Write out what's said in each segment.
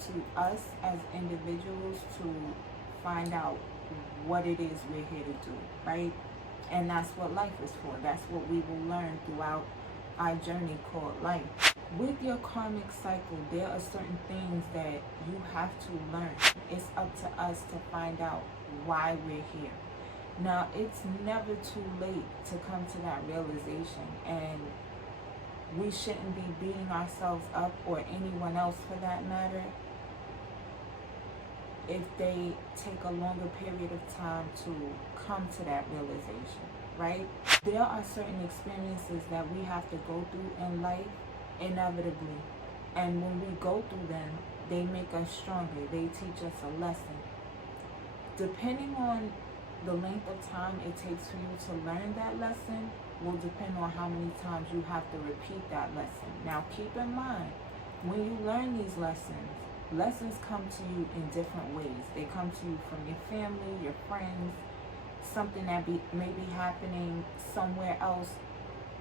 to us as individuals to find out what it is we're here to do, right? And that's what life is for. That's what we will learn throughout our journey called life. With your karmic cycle, there are certain things that you have to learn. It's up to us to find out why we're here. Now, it's never too late to come to that realization, and we shouldn't be beating ourselves up, or anyone else for that matter, if they take a longer period of time to come to that realization, right? There are certain experiences that we have to go through in life, inevitably. And when we go through them, they make us stronger. They teach us a lesson. Depending on the length of time it takes for you to learn that lesson will depend on how many times you have to repeat that lesson. Now, keep in mind, when you learn these lessons come to you in different ways. They come to you from your family, your friends, something that may be happening somewhere else.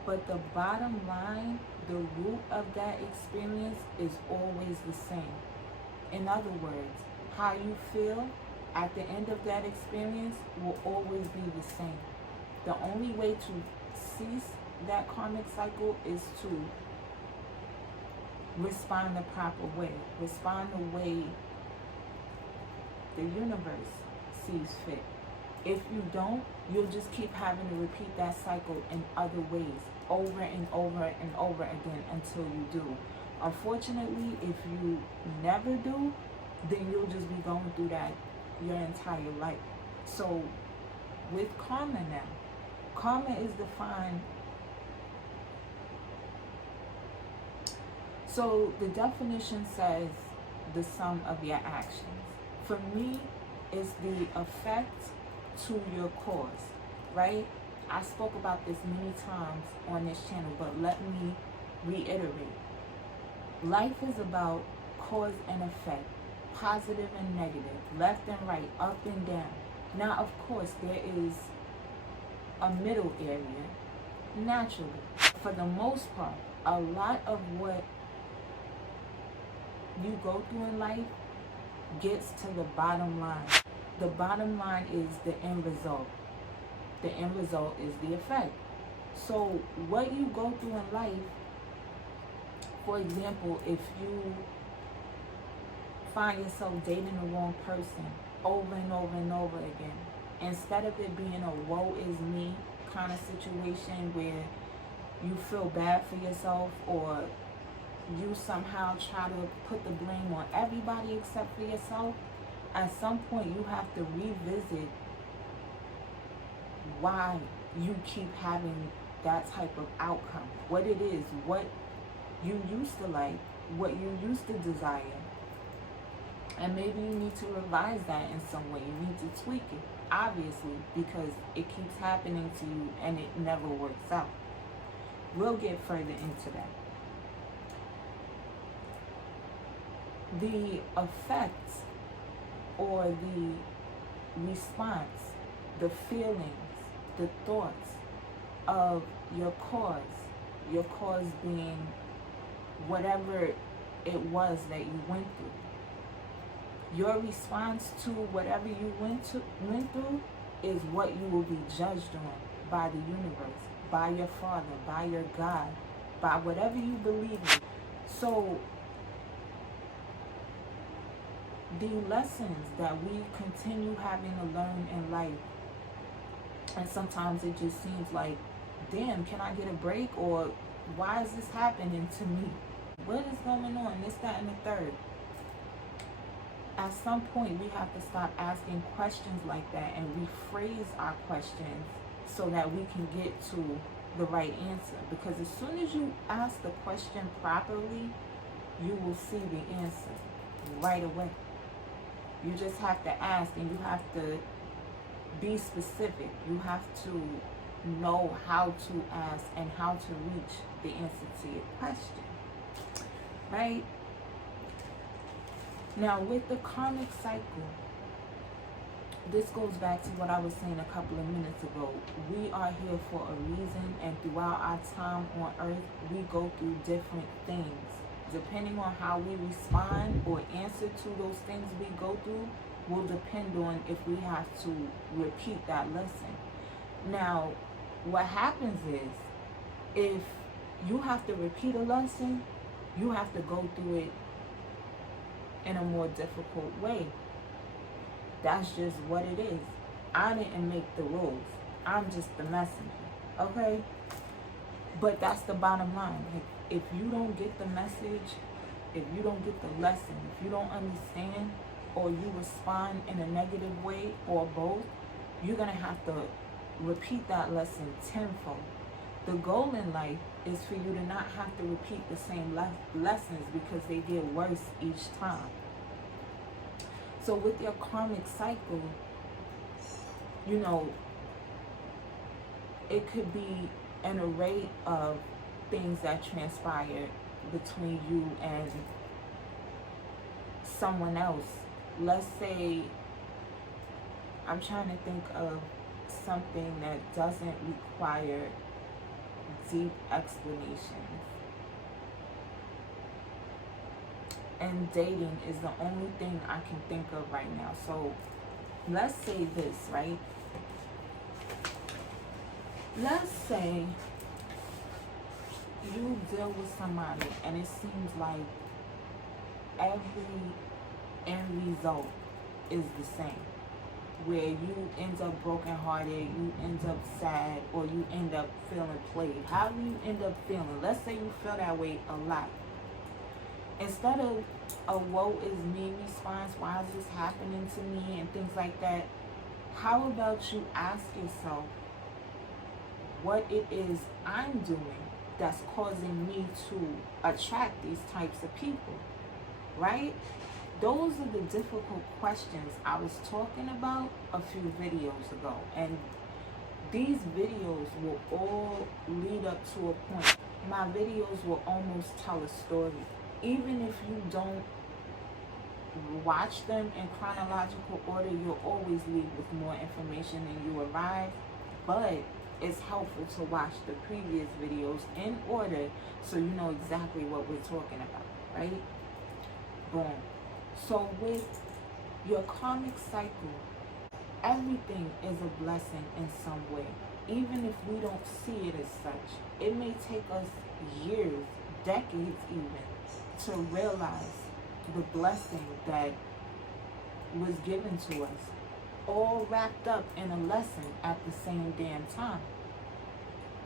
But the bottom line, the root of that experience is always the same. In other words, how you feel at the end of that experience will always be the same. The only way to cease that karmic cycle is to respond the proper way. Respond the way the universe sees fit. If you don't, you'll just keep having to repeat that cycle in other ways, over and over and over again until you do. Unfortunately, if you never do, then you'll just be going through that your entire life. So with karma now, karma is defined. So the definition says the sum of your actions. For me, it's the effect to your cause, right? I spoke about this many times on this channel, but let me reiterate. Life is about cause and effect, positive and negative, left and right, up and down. Now, of course, there is a middle area, naturally. For the most part, a lot of what you go through in life gets to the bottom line. The bottom line is the end result. The end result is the effect. So what you go through in life, for example, if you find yourself dating the wrong person over and over and over again, instead of it being a woe is me kind of situation where you feel bad for yourself, or you somehow try to put the blame on everybody except for yourself, at some point you have to revisit why you keep having that type of outcome, what it is, what you used to like, what you used to desire. And maybe you need to revise that in some way. You need to tweak it, obviously, because it keeps happening to you and it never works out. We'll get further into that. The effects or the response, the feelings, the thoughts of your cause being whatever it was that you went through. Your response to whatever you went through is what you will be judged on by the universe, by your Father, by your God, by whatever you believe in. So the lessons that we continue having to learn in life, and sometimes it just seems like, damn, can I get a break? Or why is this happening to me? What is going on? This, that, and the third. At some point, we have to stop asking questions like that and rephrase our questions so that we can get to the right answer. Because as soon as you ask the question properly, you will see the answer right away. You just have to ask, and you have to be specific. You have to know how to ask and how to reach the answer to your question, right? Now, with the karmic cycle, this goes back to what I was saying a couple of minutes ago. We are here for a reason, and throughout our time on earth, we go through different things. depending on how we respond or answer to those things we go through, will depend on if we have to repeat that lesson. Now, what happens is, if you have to repeat a lesson, you have to go through it in a more difficult way. That's just what it is. I didn't make the rules. I'm just the messenger, okay? But that's the bottom line. If you don't get the message, if you don't get the lesson, if you don't understand, or you respond in a negative way, or both, you're going to have to repeat that lesson tenfold. The goal in life is for you to not have to repeat the same lessons, because they get worse each time. So with your karmic cycle, you know, it could be an array of things that transpire between you and someone else. Let's say, I'm trying to think of something that doesn't require deep explanations. And dating is the only thing I can think of right now. So let's say this, right? Let's say you deal with somebody and it seems like every end result is the same, where you end up brokenhearted, you end up sad, or you end up feeling played. How do you end up feeling? Let's say you feel that way a lot. Instead of a woe is me response, why is this happening to me, and things like that, how about you ask yourself what it is I'm doing that's causing me to attract these types of people, right? Those are the difficult questions I was talking about a few videos ago. And these videos will all lead up to a point. My videos will almost tell a story. Even if you don't watch them in chronological order, you'll always leave with more information than you arrive. But it's helpful to watch the previous videos in order so you know exactly what we're talking about, right? Boom. So with your karmic cycle, everything is a blessing in some way. Even if we don't see it as such, it may take us years, decades even, to realize the blessing that was given to us, all wrapped up in a lesson at the same damn time.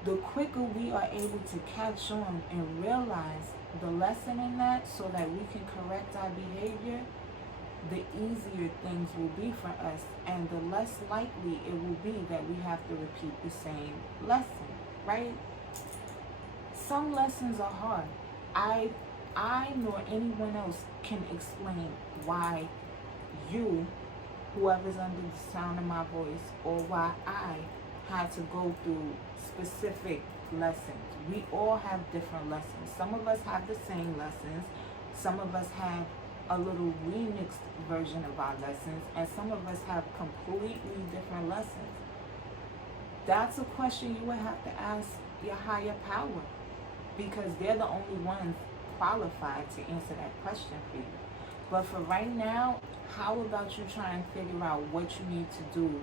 The quicker we are able to catch on and realize the lesson in that so that we can correct our behavior, the easier things will be for us, and the less likely it will be that we have to repeat the same lesson, right? Some lessons are hard. I nor anyone else can explain why you, whoever's under the sound of my voice, or why I had to go through specific lessons. We all have different lessons. Some of us have the same lessons. Some of us have a little remixed version of our lessons, and some of us have completely different lessons. That's a question you would have to ask your higher power, because they're the only ones qualified to answer that question for you. But for right now, how about you try and figure out what you need to do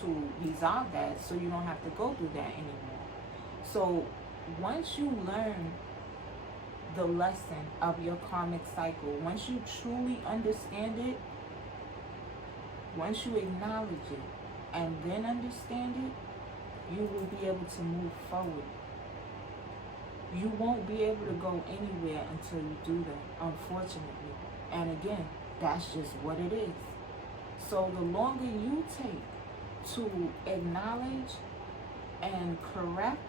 to resolve that so you don't have to go through that anymore. So once you learn the lesson of your karmic cycle, once you truly understand it, once you acknowledge it and then understand it, you will be able to move forward. You won't be able to go anywhere until you do that, unfortunately. And again, that's just what it is. So the longer you take to acknowledge and correct,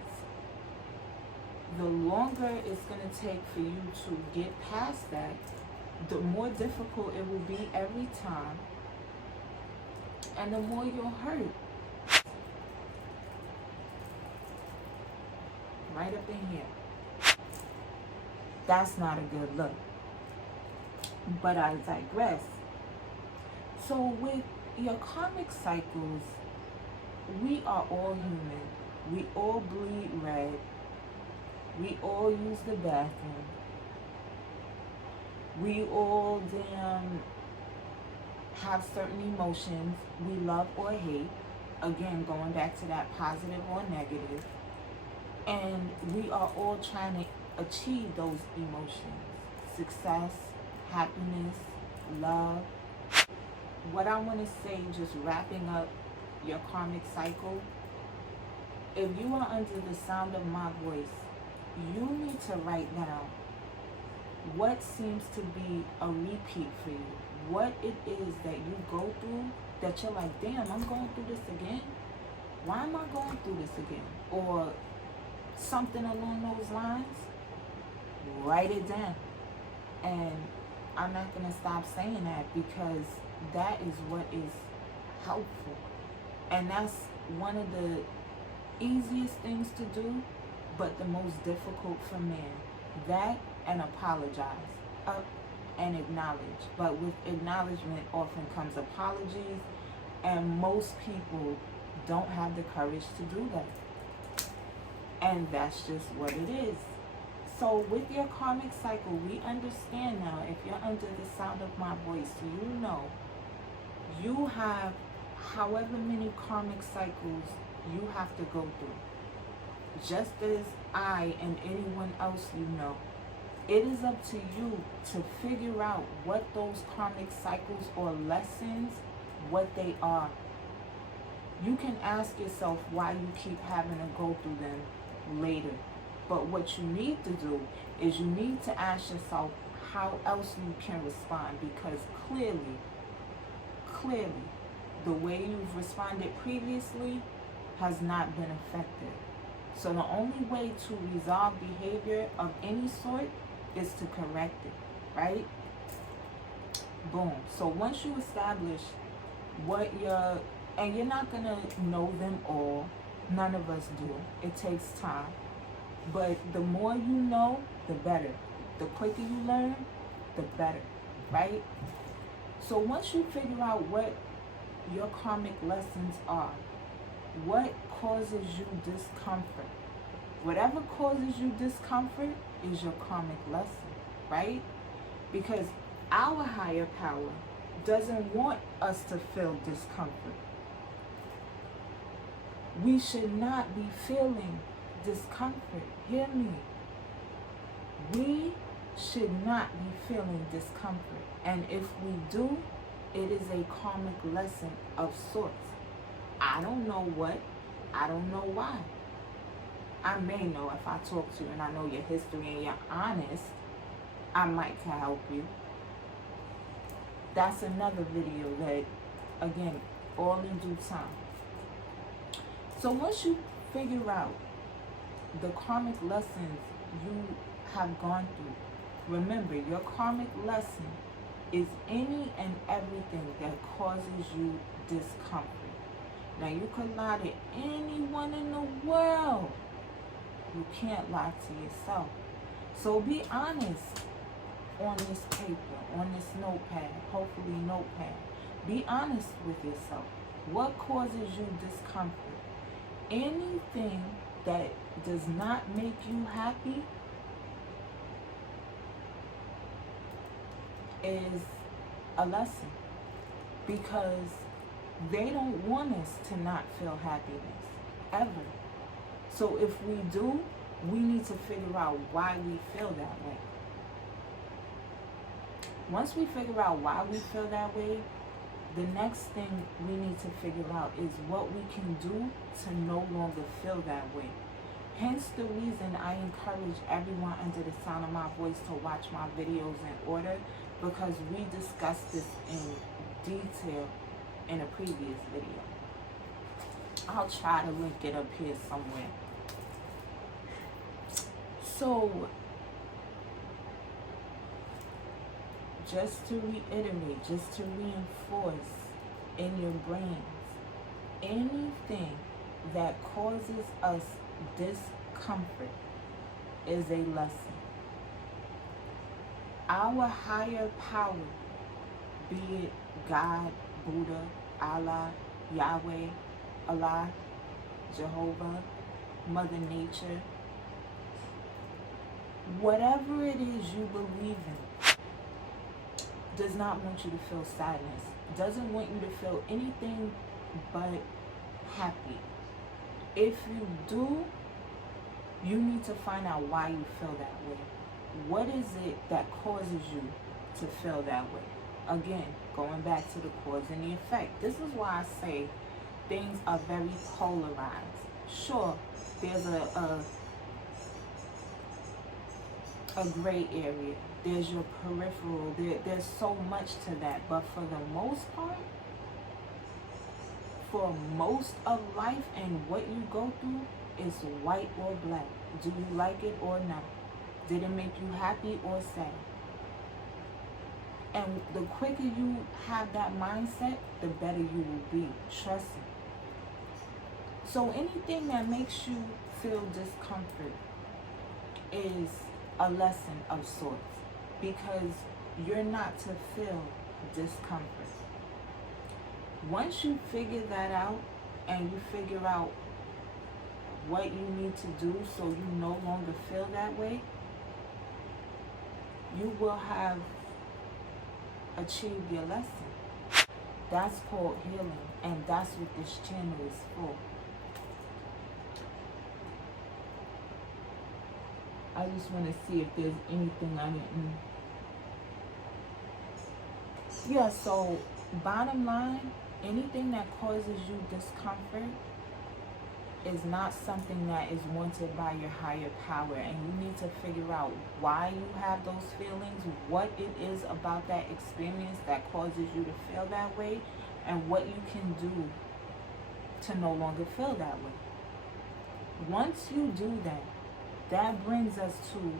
the longer it's going to take for you to get past that, the more difficult it will be every time, and the more you'll hurt. Right up in here. That's not a good look. But I digress. So with your karmic cycles, we are all human. We all bleed red. We all use the bathroom. We all damn have certain emotions we love or hate. Again, going back to that positive or negative. And we are all trying to achieve those emotions. Success, happiness, love. What I want to say, just wrapping up your karmic cycle, if you are under the sound of my voice, you need to write down what seems to be a repeat for you. What it is that you go through that you're like, damn, I'm going through this again? Why am I going through this again? Or something along those lines. Write it down. And I'm not going to stop saying that, because that is what is helpful. And that's one of the easiest things to do, but the most difficult for men. That and apologize. And acknowledge. But with acknowledgement often comes apologies, and most people don't have the courage to do that. And that's just what it is. So with your karmic cycle, we understand now, if you're under the sound of my voice, you know you have however many karmic cycles you have to go through. Just as I and anyone else you know, it is up to you to figure out what those karmic cycles or lessons, what they are. You can ask yourself why you keep having to go through them later. But what you need to do is you need to ask yourself how else you can respond, because clearly, the way you've responded previously has not been effective. So the only way to resolve behavior of any sort is to correct it, right? Boom. So once you establish what and you're not gonna know them all, none of us do. It takes time. But the more you know, the better. The quicker you learn, the better, right? So once you figure out what your karmic lessons are, what causes you discomfort, whatever causes you discomfort is your karmic lesson, right? Because our higher power doesn't want us to feel discomfort. We should not be feeling discomfort. Hear me. We should not be feeling discomfort. And if we do, it is a karmic lesson of sorts. I don't know what, I don't know why. I may know if I talk to you and I know your history and you're honest, I might can help you. That's another video that, again, all in due time. So once you figure out the karmic lessons you have gone through, remember, your karmic lesson is any and everything that causes you discomfort. Now, you could lie to anyone in the world. You can't lie to yourself. So be honest on this paper, on this notepad, hopefully notepad. Be honest with yourself. What causes you discomfort? Anything that does not make you happy is a lesson, because they don't want us to not feel happiness, ever. So if we do, we need to figure out why we feel that way. Once we figure out why we feel that way, the next thing we need to figure out is what we can do to no longer feel that way. Hence the reason I encourage everyone under the sound of my voice to watch my videos in order, because we discussed this in detail in a previous video. I'll try to link it up here somewhere. So, just to reiterate, just to reinforce in your brains, anything that causes us discomfort is a lesson. Our higher power, be it God, Buddha, Allah, Yahweh, Allah, Jehovah, Mother Nature, whatever it is you believe in, does not want you to feel sadness, doesn't want you to feel anything but happy. If you do, you need to find out why you feel that way. What is it that causes you to feel that way? Again, going back to the cause and the effect. This is why I say things are very polarized. Sure, there's a gray area. There's your peripheral. There's so much to that. But for the most part, for most of life and what you go through is white or black. Do you like it or not? Did it make you happy or sad? And the quicker you have that mindset, the better you will be. Trust me. So anything that makes you feel discomfort is a lesson of sorts, because you're not to feel discomfort. Once you figure that out and you figure out what you need to do so you no longer feel that way, you will have achieved your lesson. That's called healing, and that's what this channel is for. I just want to see if there's anything I didn't. Yeah, so bottom line, anything that causes you discomfort is not something that is wanted by your higher power, and you need to figure out why you have those feelings, what it is about that experience that causes you to feel that way, and what you can do to no longer feel that way. Once you do that, that brings us to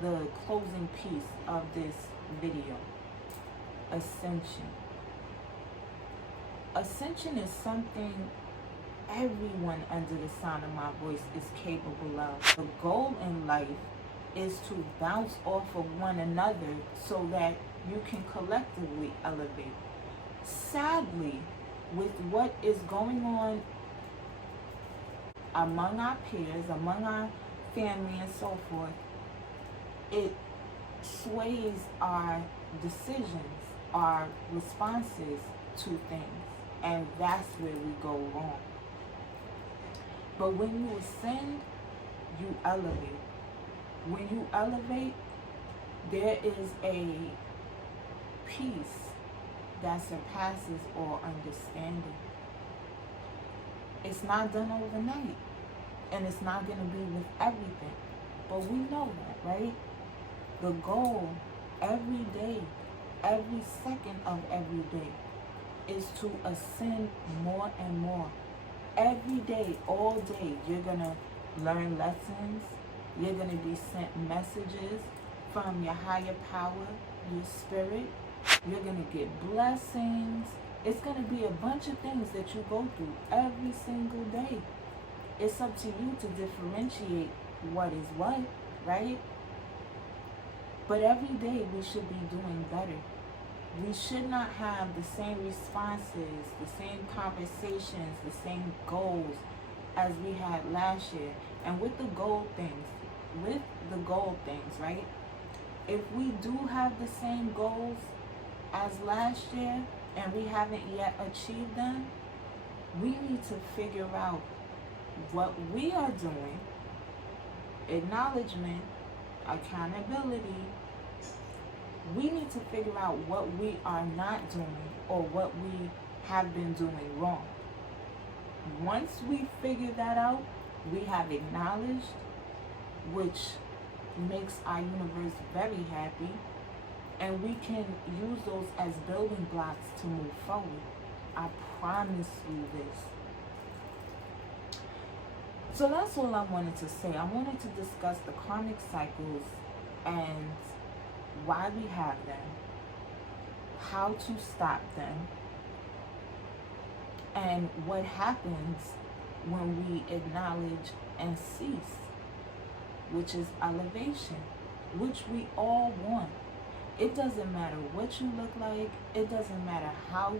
the closing piece of this video. Ascension. Ascension is something everyone under the sound of my voice is capable of. The goal in life is to bounce off of one another so that you can collectively elevate. Sadly, with what is going on among our peers, among our family and so forth, it sways our decisions, our responses to things, and that's where we go wrong. But when you ascend, you elevate. When you elevate, there is a peace that surpasses all understanding. It's not done overnight, and it's not going to be with everything. But we know that, right? The goal every day, every second of every day, is to ascend more and more. Every day, all day, you're going to learn lessons. You're going to be sent messages from your higher power, your spirit. You're going to get blessings. It's going to be a bunch of things that you go through every single day. It's up to you to differentiate what is what, right? But every day we should be doing better. We should not have the same responses, the same conversations, the same goals as we had last year. And with the goal things, right? If we do have the same goals as last year and we haven't yet achieved them, we need to figure out what we are doing, acknowledgement, accountability. We need to figure out what we are not doing or what we have been doing wrong. Once we figure that out, we have acknowledged, which makes our universe very happy, and we can use those as building blocks to move forward. I promise you this. So that's all I wanted to say. I wanted to discuss the karmic cycles and why we have them, how to stop them, and what happens when we acknowledge and cease, which is elevation, which we all want. It doesn't matter what you look like. It doesn't matter how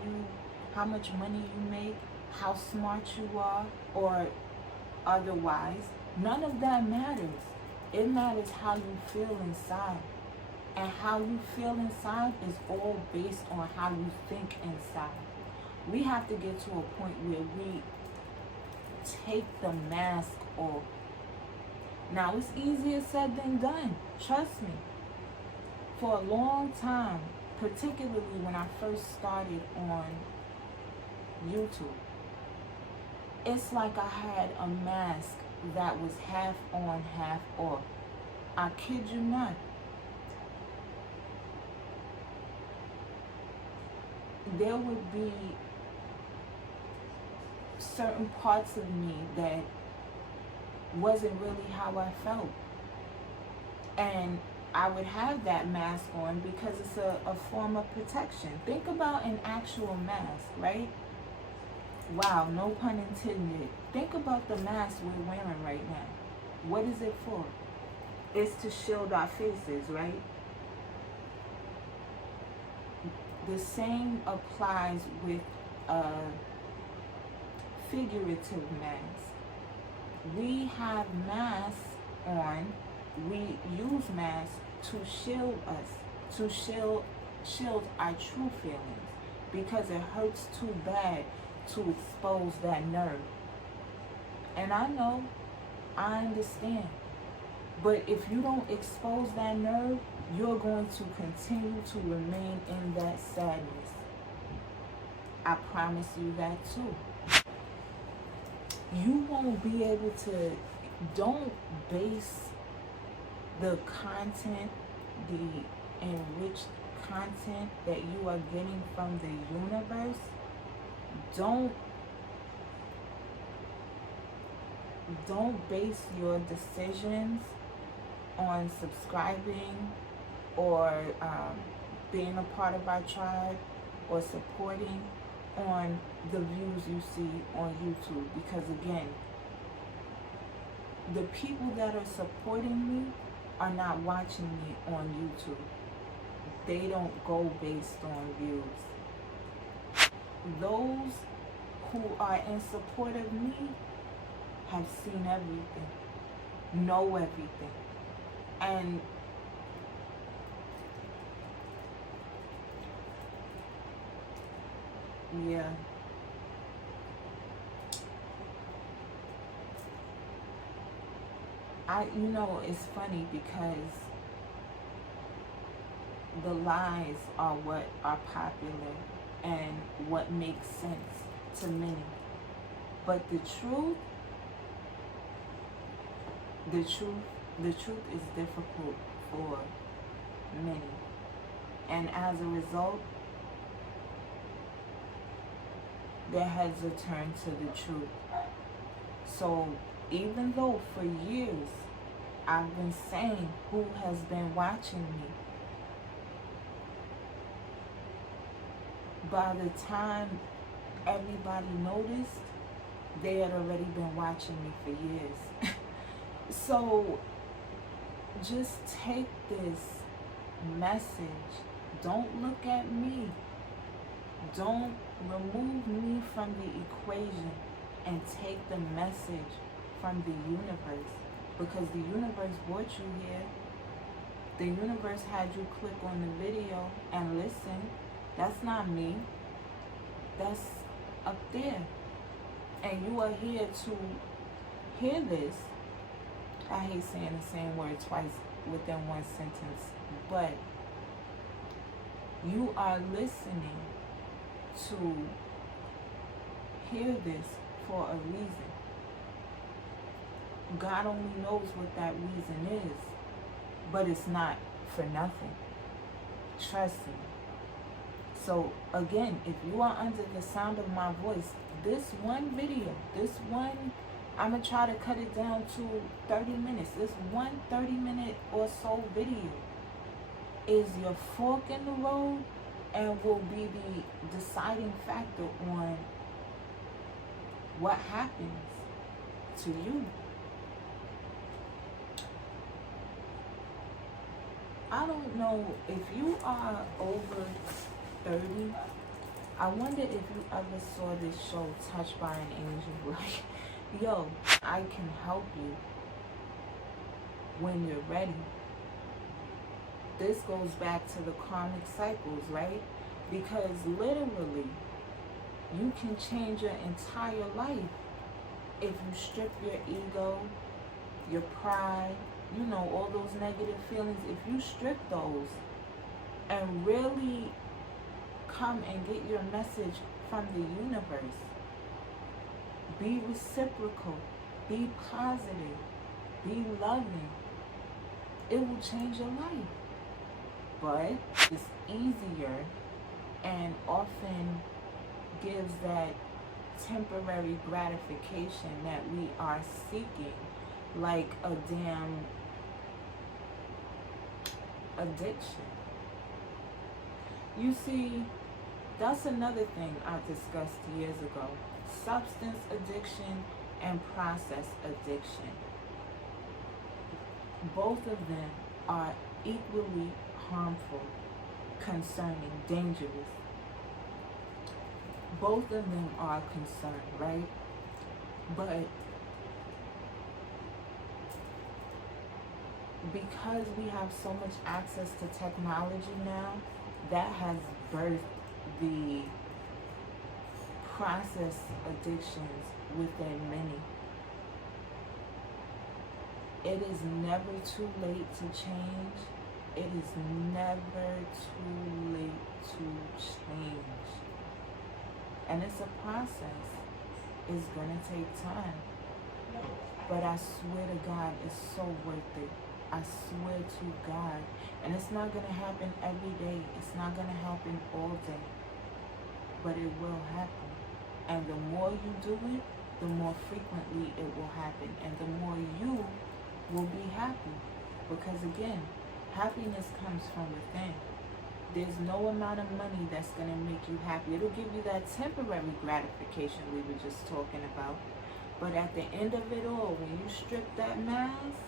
much money you make, how smart you are, or otherwise. None of that matters. It matters how you feel inside. And how you feel inside is all based on how you think inside. We have to get to a point where we take the mask off. Now, it's easier said than done. Trust me. For a long time, particularly when I first started on YouTube, it's like I had a mask that was half on, half off. I kid you not. There would be certain parts of me that wasn't really how I felt. And I would have that mask on because it's a form of protection. Think about an actual mask, right? Wow, no pun intended. Think about the mask we're wearing right now. What is it for? It's to shield our faces, right? The same applies with a figurative mask. We have masks on. We use masks to shield us, to shield our true feelings, because it hurts too bad to expose that nerve. And I know, I understand. But if you don't expose that nerve, you're going to continue to remain in that sadness. I promise you that too. You won't be able to, don't base the content, the enriched content that you are getting from the universe, don't base your decisions on subscribing or being a part of our tribe or supporting on the views you see on YouTube. Because again, the people that are supporting me are not watching me on YouTube. They don't go based on views. Those who are in support of me have seen everything, know everything. And yeah, you know, it's funny because the lies are what are popular and what makes sense to many. But the truth is difficult for many. And as a result, their heads are turned to the truth. So even though for years I've been saying who has been watching me, by the time everybody noticed, they had already been watching me for years. So just take this message. Don't look at me. Don't remove me from the equation and take the message from the universe. Because the universe brought you here. The universe had you click on the video and listen. That's not me. That's up there. And you are here to hear this. I hate saying the same word twice within one sentence. But you are listening to hear this for a reason. God only knows what that reason is. But it's not for nothing. Trust me. So again, if you are under the sound of my voice, this one video, I'm going to try to cut it down to 30 minutes. This one 30-minute or so video is your fork in the road and will be the deciding factor on what happens to you. I don't know if you are over 30. I wonder if you ever saw this show, Touched by an Angel. Like, yo, I can help you when you're ready. this goes back to the karmic cycles, right? Because literally, you can change your entire life if you strip your ego, your pride, you know, all those negative feelings. If you strip those and really come and get your message from the universe, be reciprocal, be positive, be loving, it will change your life. But it's easier and often gives that temporary gratification that we are seeking, like a damn addiction. You see, that's another thing I discussed years ago. Substance addiction and process addiction. Both of them are equally harmful, concerning, dangerous. Both of them are a concern, right? But because we have so much access to technology now, that has birthed the process addictions within many. It is never too late to change. It is never too late to change. And it's a process. It's gonna take time. But I swear to God, it's so worth it. I swear to God. And it's not gonna happen every day. It's not gonna happen all day. But it will happen. And the more you do it, the more frequently it will happen. And the more you will be happy. Because again, happiness comes from within. There's no amount of money that's going to make you happy. It'll give you that temporary gratification we were just talking about. But at the end of it all, when you strip that mask,